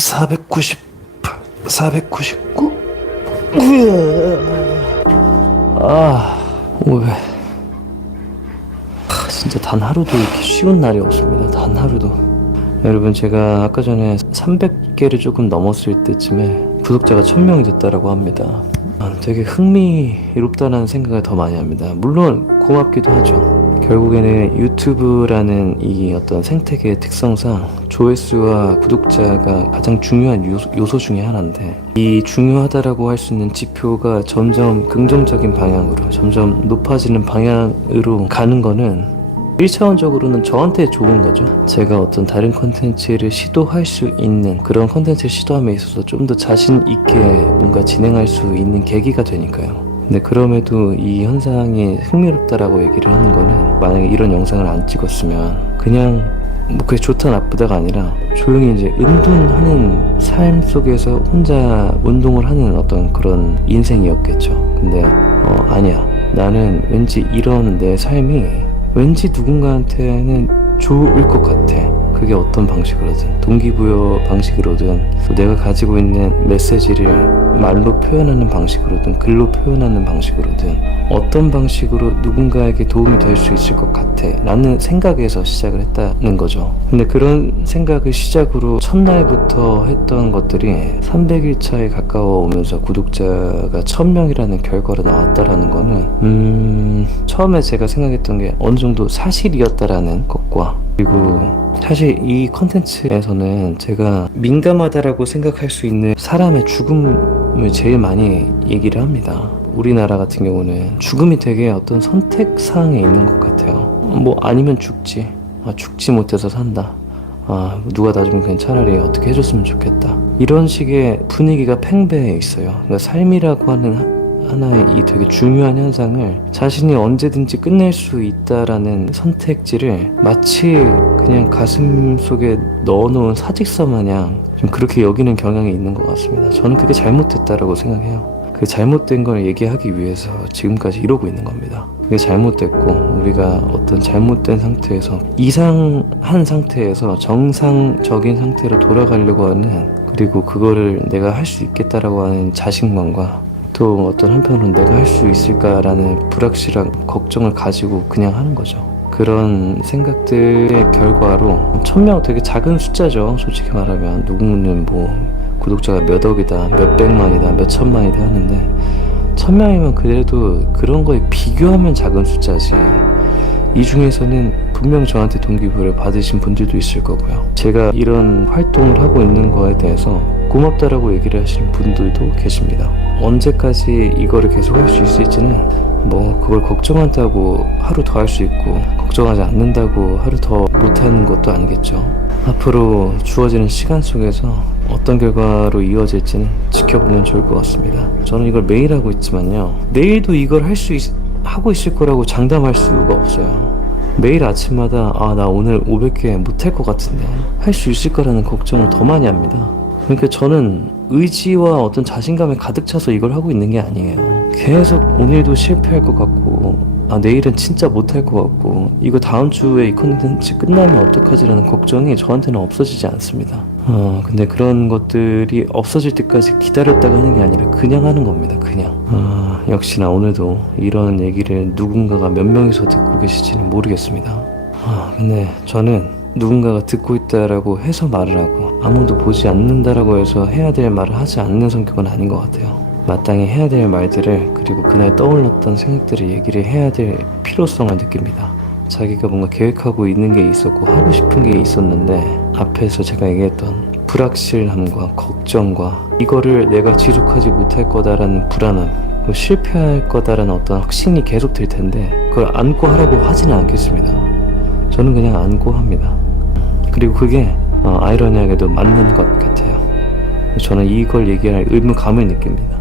498, 499. 왜? 진짜 단 하루도 이렇게 쉬운 날이 없습니다. 단 하루도. 여러분, 제가 아까 전에 300개를 조금 넘었을 때쯤에 구독자가 1000명이 됐다라고 합니다. 되게 흥미롭다는 생각을 더 많이 합니다. 물론 고맙기도 하죠. 결국에는 유튜브라는 이 어떤 생태계의 특성상 조회수와 구독자가 가장 중요한 요소 중에 하나인데, 이 중요하다라고 할 수 있는 지표가 점점 긍정적인 방향으로, 점점 높아지는 방향으로 가는 거는 1차원적으로는 저한테 좋은 거죠. 제가 어떤 다른 컨텐츠를 시도할 수 있는, 그런 컨텐츠를 시도함에 있어서 좀 더 자신 있게 뭔가 진행할 수 있는 계기가 되니까요. 근데 그럼에도 이 현상이 흥미롭다라고 얘기를 하는 거는, 만약에 이런 영상을 안 찍었으면 그냥 뭐 그게 좋다 나쁘다가 아니라 조용히 이제 은둔하는 삶 속에서 혼자 운동을 하는 어떤 그런 인생이었겠죠. 근데 아니야, 나는 왠지 이런 내 삶이 왠지 누군가한테는 좋을 것 같아. 그게 어떤 방식으로든, 동기부여 방식으로든, 내가 가지고 있는 메시지를 말로 표현하는 방식으로든, 글로 표현하는 방식으로든, 어떤 방식으로 누군가에게 도움이 될 수 있을 것 같아 라는 생각에서 시작을 했다는 거죠. 근데 그런 생각을 시작으로 첫날부터 했던 것들이 300일차에 가까워 오면서 구독자가 1000명이라는 결과로 나왔다라는 거는 처음에 제가 생각했던 게 어느 정도 사실이었다라는 것과, 그리고 사실 이 컨텐츠에서는 제가 민감하다라고 생각할 수 있는 사람의 죽음을 제일 많이 얘기를 합니다. 우리나라 같은 경우는 죽음이 되게 어떤 선택사항에 있는 것 같아요. 뭐 아니면 죽지, 죽지 못해서 산다, 누가 나중에 그냥 차라리 어떻게 해줬으면 좋겠다, 이런 식의 분위기가 팽배해 있어요. 그러니까 삶이라고 하는 하나의 이 되게 중요한 현상을 자신이 언제든지 끝낼 수 있다라는 선택지를 마치 그냥 가슴 속에 넣어놓은 사직서 마냥 좀 그렇게 여기는 경향이 있는 것 같습니다. 저는 그게 잘못됐다라고 생각해요. 그 잘못된 걸 얘기하기 위해서 지금까지 이러고 있는 겁니다. 그게 잘못됐고, 우리가 어떤 잘못된 상태에서, 이상한 상태에서 정상적인 상태로 돌아가려고 하는, 그리고 그거를 내가 할 수 있겠다라고 하는 자신감과, 또 어떤 한편으로는 내가 할 수 있을까라는 불확실한 걱정을 가지고 그냥 하는 거죠. 그런 생각들의 결과로 1000명 되게 작은 숫자죠. 솔직히 말하면 누구는 뭐 구독자가 몇 억이다, 몇 백만이다, 몇 천만이다 하는데, 1000명이면 그래도 그런 거에 비교하면 작은 숫자지. 이 중에서는 분명 저한테 동기부여를 받으신 분들도 있을 거고요. 제가 이런 활동을 하고 있는 거에 대해서 고맙다라고 얘기를 하시는 분들도 계십니다. 언제까지 이거를 계속 할 수 있을지는 뭐 그걸 걱정한다고 하루 더 할 수 있고, 걱정하지 않는다고 하루 더 못하는 것도 아니겠죠. 앞으로 주어지는 시간 속에서 어떤 결과로 이어질지는 지켜보면 좋을 것 같습니다. 저는 이걸 매일 하고 있지만요, 내일도 이걸 하고 있을 거라고 장담할 수가 없어요. 매일 아침마다 나 오늘 500개 못할 것 같은데 할 수 있을 거라는 걱정을 더 많이 합니다. 그러니까 저는 의지와 어떤 자신감에 가득 차서 이걸 하고 있는 게 아니에요. 계속 오늘도 실패할 것 같고, 내일은 진짜 못할 것 같고, 이거 다음 주에 이 컨텐츠 끝나면 어떡하지라는 걱정이 저한테는 없어지지 않습니다. 근데 그런 것들이 없어질 때까지 기다렸다가 하는 게 아니라 그냥 하는 겁니다. 그냥. 역시나 오늘도 이런 얘기를 누군가가 몇 명이서 듣고 계실지는 모르겠습니다. 근데 저는 누군가가 듣고 있다라고 해서 말을 하고, 아무도 보지 않는다라고 해서 해야 될 말을 하지 않는 성격은 아닌 것 같아요. 마땅히 해야 될 말들을, 그리고 그날 떠올랐던 생각들을 얘기를 해야 될 필요성을 느낍니다. 자기가 뭔가 계획하고 있는 게 있었고 하고 싶은 게 있었는데, 앞에서 제가 얘기했던 불확실함과 걱정과, 이거를 내가 지속하지 못할 거다라는 불안함, 실패할 거다라는 어떤 확신이 계속 들 텐데, 그걸 안고 하라고 하지는 않겠습니다. 저는 그냥 안고 합니다. 그리고 그게 아이러니하게도 맞는 것 같아요. 저는 이걸 얘기할 의무감을 느낍니다.